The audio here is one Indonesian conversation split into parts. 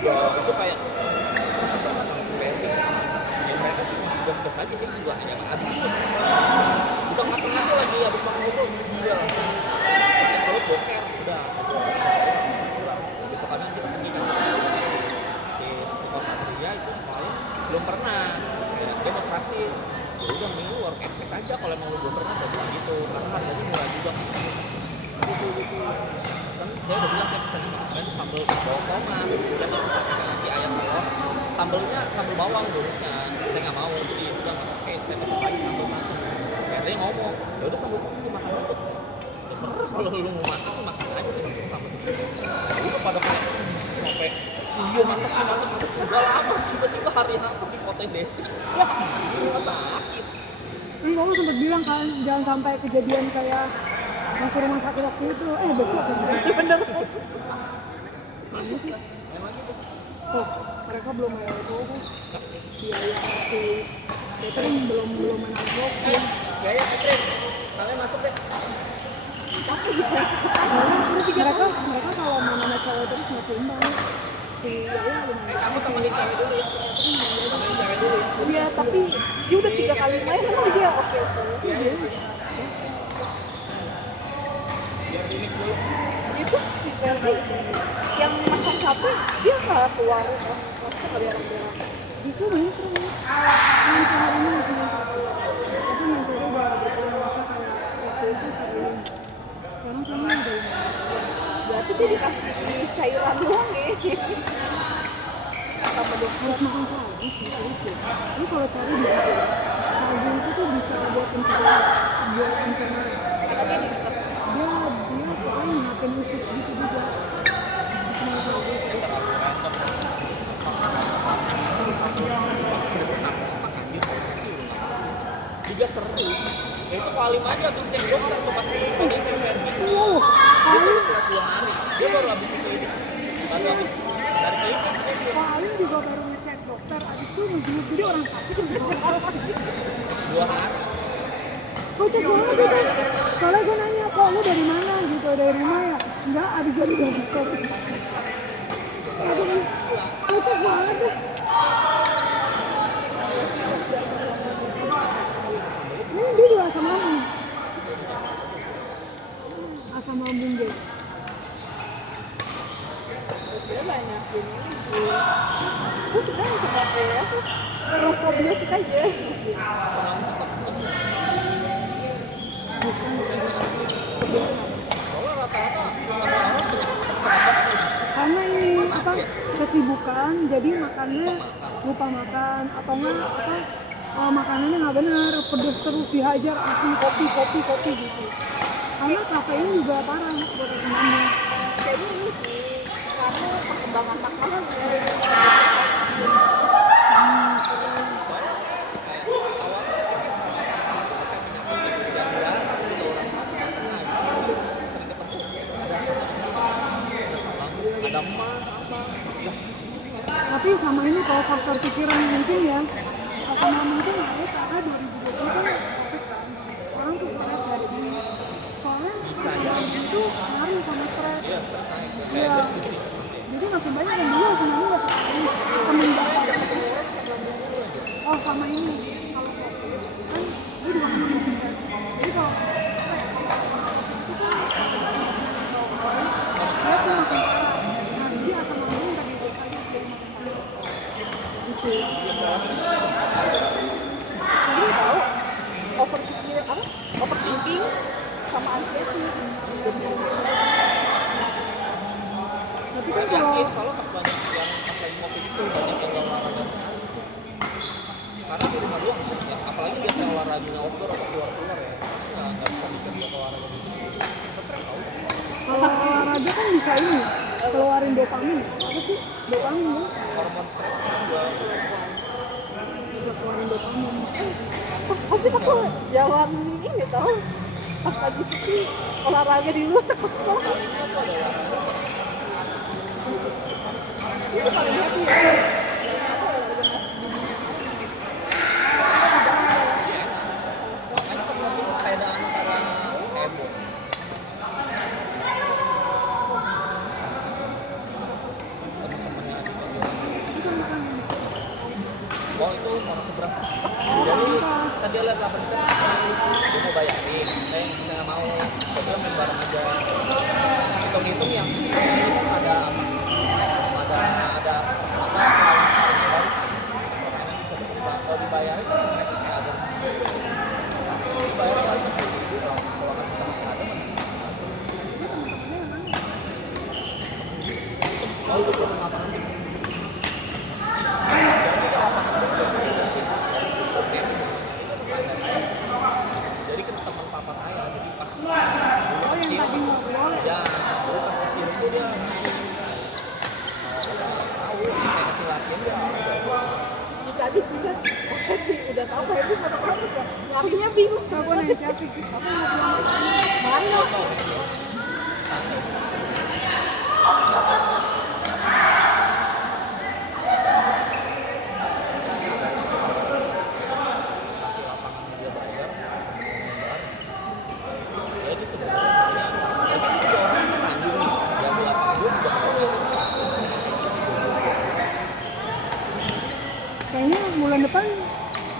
itu kayak masa banget sama si Ferdi. Ya mereka sih masih gas-gas aja sih juga ya abis itu di tengah-tengah tuh lagi abis makan bubur gila yang perut boker udah besokannya kita pergi kan si kos Satria itu klien belum pernah terus kayak dia mau traktir ya udah mending lu work express aja kalau emang lu belum pernah saya bilang gitu karena harganya murah juga gitu pesen saya udah bilang saya pesen kemarin tuh sambal bawang tomat dia mau pakai nasi ayam telur sambelnya sambal bawang harusnya saya nggak mau jadi ya udah oke saya pesen lagi sambal satu dia ngomong ya udah sambal bawang dimakan aja terserah kalau lu mau makan makan aja sih bisa sama sih itu pada kayak sampai iya mantap udah lama tiba-tiba hari apa dipotain deh ya sakit ini kamu sempat bilang kan jangan sampai kejadian kayak masuk rumah sakit waktu itu besok bener masuk lah emang gitu kok mereka belum ada itu biaya si catering belum menanggung biaya catering kalian masuk deh mereka kalau mana cewek terus nggak seimbang si Yaya kamu temenin cewek dulu ya temenin cewek dulu ya iya tapi dia udah 3 kali main emang dia oke biar ini dulu itu si Ferdi yang makan sapi dia nggak keluar maksudnya nggak biar itu banyak seru yang cewek ini masih tapi yang cewek udah berkurang masa kayak waktu itu sering sekarang sama udah berarti dia dikasih cairan doang ya sama dokter makan sagu sih terus deh ini kalau cari di sagu itu tuh bisa buat pencernaan dia pokoknya ngapain usus gitu juga cuma sagu juga seru ya itu paling aja habis cek dokter tuh pasti pada si Ferdi dia sudah 2 hari dia baru habis klinik baru habis dari klinik paling juga baru ngecek dokter abis itu nunggu jadi orang sakit 2 hari kok cek banget deh soalnya gue nanya kok lu dari mana gitu dari rumah ya enggak abis dari dokter kok cek banget deh dia juga asam lambung deh dia banyak gini gue sebenarnya bisa pakai probiotik aja soalnya rata-rata orang-orang penyakit karena ini apa kesibukan jadi makannya lupa makan atau enggak makanannya nggak benar pedes terus dihajar langsung kopi gitu karena kafein juga parah buat teman-teman jadi ini sih karena perkembangan makanan ada emas tapi sama ini kalau faktor pikiran mungkin ya sama mungkin naik karena 2020 kan covid kan orang tuh stres hari ini soalnya itu kemarin sama stres ya jadi makin banyak yang dulu sebenarnya nggak sekarang temen bapak sama ini kalau covid kan dia juga sama jadi kalau dia tuh makin parah nah dia asam lambung tadi itu saja jadi makin parah gitu jadi tahu overthinking sama anxiety tapi kan kalau soalnya pas banyak yang pas lagi covid itu banyak yang gak olahraga karena di rumah doang ya, apalagi biasanya olahraganya outdoor atau keluar ya nggak bisa bikin buat olahraga gitu stres tau kalau olahraga kan bisa ini keluarin dopamin apa sih dopamin ya hormon stres juga bisa keluarin dopamin pas covid aku jalan ini tau pas lagi sepi olahraga di luar itu paling happy ya makanya pas lagi sepedaan antara heboh teman-temannya juga Oh itu orang seberang. Jadi kan dia lihat lapangan dia mau bayarin, saya nggak mau. Saya bilang main bareng aja. Hitung-hitung yang ada kalau dibayarin kan mereka kayak ada dibayarin paling kalau masih ada mau itu belum lapangan jadi kan teman papa saya jadi pas Oh yang tadi ngobrol ya dulu pas kecil itu dia tahu kayak kecil latihan dia tadi bisa udah tahu Happy foto-foto kan larinya bingung Terus gue nanya Chelsea, apa yang mau bilang? mana kasih lapangan dia bayar jadi sebenarnya ada orang tanding nih yang di lapangan gue juga Kayaknya bulan depan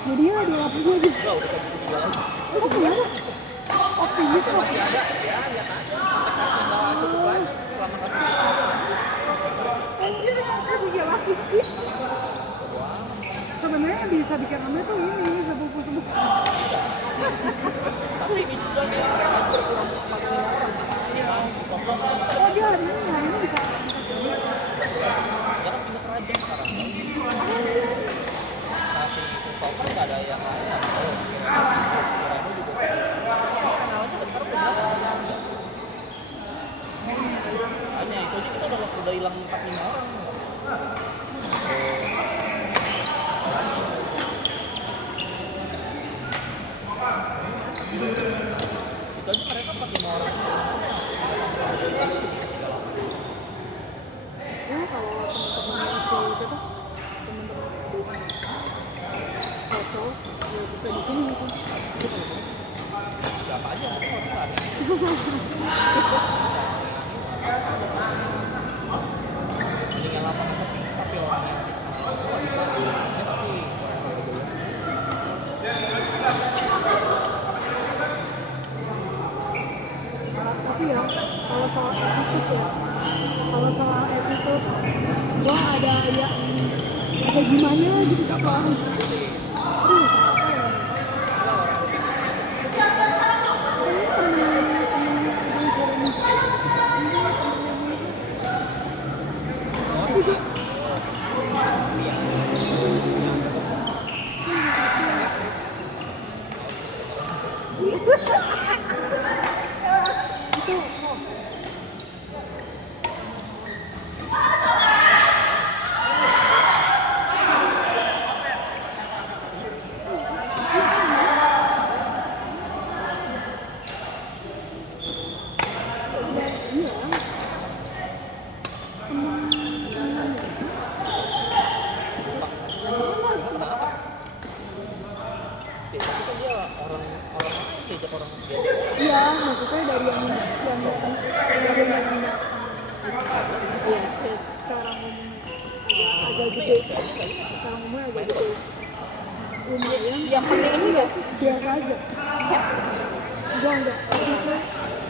jadinya di lapis gue deh. enggak udah satu juga lagi Oh ternyata optimis kok. masih ada ya lihat aja sampai kasih nggak cukup lagi selama kasih Anjir, aku juga laki. wah Sebenarnya yang bisa bikin rame tuh ini sepupu-sepupu. tapi ini juga nih mereka berkurang 45 orang ini masih sombong Oh dia hari ini bisa. ya kan pindah kerajaan sekarang kasih Christopher nggak ada yang lain lah oh Remo juga sih kenalnya sekarang udah ada hanya itu aja kita udah hilang 45 orang itu aja mereka 45 orang Ya kalau teman-teman si siapa? Teman-teman foto ya bisa di sini mungkin. siapa aja nanti mau cari mendingan lapangan sepi tapi orangnya tapi Tapi ya kalau soal attitude ya, kalau soal attitude gua ada ya ada gimana gitu satu orang. Terus itu iya diajak orang dia iya maksudnya dari yang iya cara ngomongnya agak gede cara ngomongnya agak gede lumayan yang penting ini gak sih biasa aja enggak maksudnya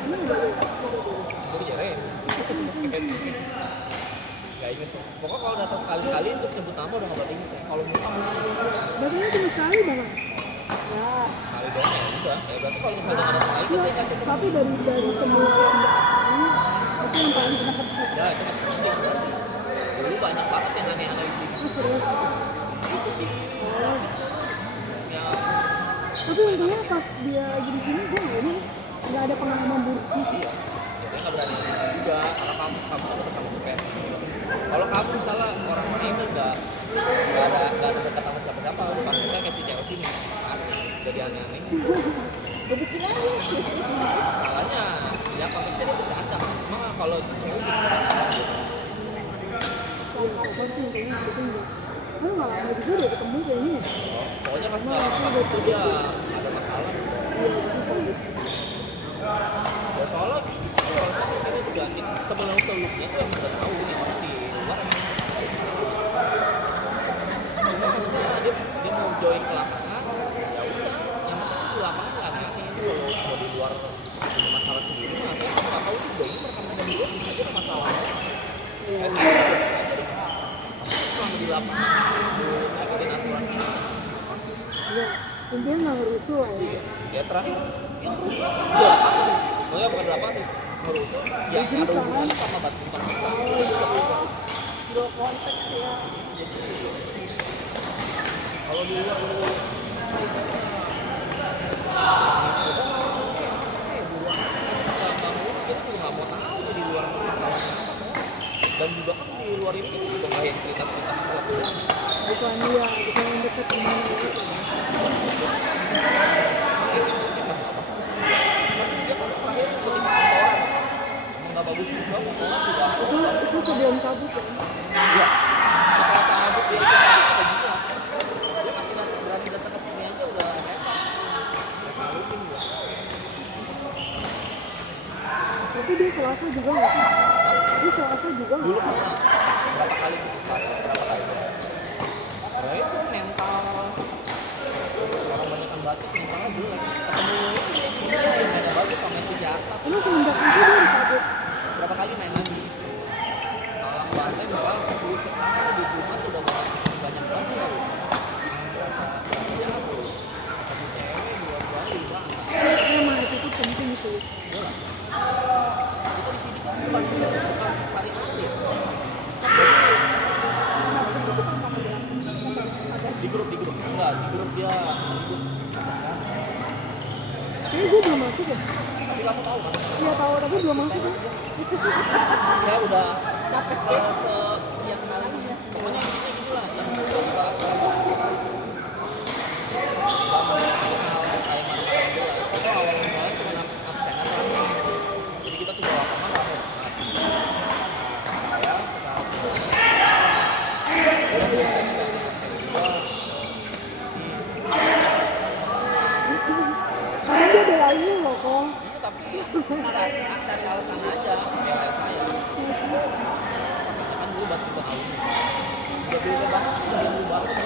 ini enggak gue jere nggak inget sih pokoknya kalau datang sekali-sekali terus nyebut nama udah nggak bakal inget sih kalau muka datangnya cuma sekali banget ya sekali doang ya udah ya berarti kalau misalnya ada sekali kan saya kan tapi dari semua yang datang itu yang paling pernah ketemu ya itu masih penting berarti dulu banyak banget yang aneh-aneh di sini serius itu sih oh. yang Tapi untungnya pas dia lagi di sini gue nggak ada pengalaman buruk gitu. iya saya nggak berani juga karena kamu tetap sama si Pes kalau kamu misalnya orang ini nggak ada dekat sama siapa-siapa udah pasti saya kayak si cewek sini pasti jadi aneh-aneh gue bikin aja masalahnya ya konteksnya dia bercanda emang kalau cewek gitu Saya sih untungnya gitu enggak. Saya nggak lama juga udah ketemu kayaknya. pokoknya pas nggak itu dia ada masalah Iya sih cabut. ya soalnya bisa kalau saya itu ganti sebelum seluknya tuh emang udah tahu nih orang di luar emang cuma maksudnya dia join ke lapangan ya udah yang penting di lapangan nggak aneh itu kalau di luar punya masalah sendiri mah saya nggak tahu juga ini pertama dan dua bisa aja ada masalahnya kalau di lapangan ngikutin aturannya Ya, intinya nggak ngerusuh lah ya. ya terakhir ya ngerusuh di lapangan sih oh ya bukan di lapangan sih ngerusuh ya nggak ada hubungannya sama badminton kita Dua konteks ya. jadi kalau di luar lu nggak ngurus kita juga nggak mau tahu tuh di luar masalahnya apa kan dan juga kan di luar ini kita juga nggak yang cerita masalah doang Bukan dia, bukan yang dekat gimana gitu. dia kan terakhir ketika kantoran emang nggak bagus juga kantoran juga Itu sebelum cabut ya. iya setelah cabut dia itu kita dia masih berani datang ke sini aja udah repot maluin gua Tapi dia Selasa juga nggak sih? Dia Selasa juga nggak? dulu pernah berapa kali putus asa berapa kali ya itu mental orang banyakan batik mentalnya jelek ketemu itu dia sini yang mainnya bagus sama si Jasa Emang semenjak itu dia dicabut. berapa kali main lagi kalau Banten bakal langsung putus asa di rumah tuh udah banyak banget ya berasa jago satu cewek dua kali hilang Tapi emang itu penting sih. iya lah kita di sini kan bukan cari atlet di grup enggak di grup dia ikut Kayaknya gue belum masuk ya. tapi kamu tahu kan Iya tahu, tapi belum masuk kan. saya udah ke sekian kali pokoknya intinya gitulah yang bisa dibahas nggak mau hal kayak mana aja lah itu awal mulanya cuma absenan lah jadi kita tuh bawa kamar nggak mau saya Karena dia ada lainnya loh kok. iya tapi cari alasan aja kayak saya kan dulu buat kita tahu udah beda banget udah dulu banget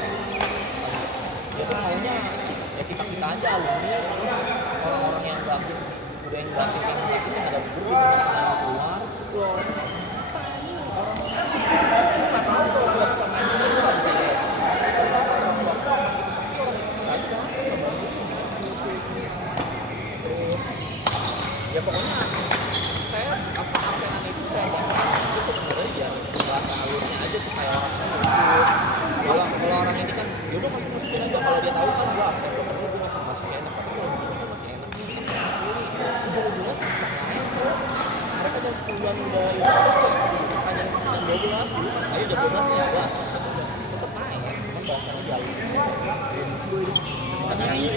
ya tuh maunya ya kita aja alumni terus orang-orang yang udah aktif yang ada di grup yang keluar loh orang nggak tahu kalau nggak bisa main itu kan saya di sini orang waktu aman gitu sepi orang itu bisa aja nggak bantu terus ya pokoknya saya apa absenan itu saya bahas itu sebenarnya ya bahasa alurnya aja supaya orang kalau orang ini kan ya udah masukin aja kalau dia tahu kan gua absen gua perlu gua masuk enak tapi kalau begini masih enak ujung-ujungnya sih lain tuh mereka jam 10-an udah itu terus makanya jam 12 dulu kan ayo jam 12 nih ya tetep main cuman bahasanya halus bisa nyanyi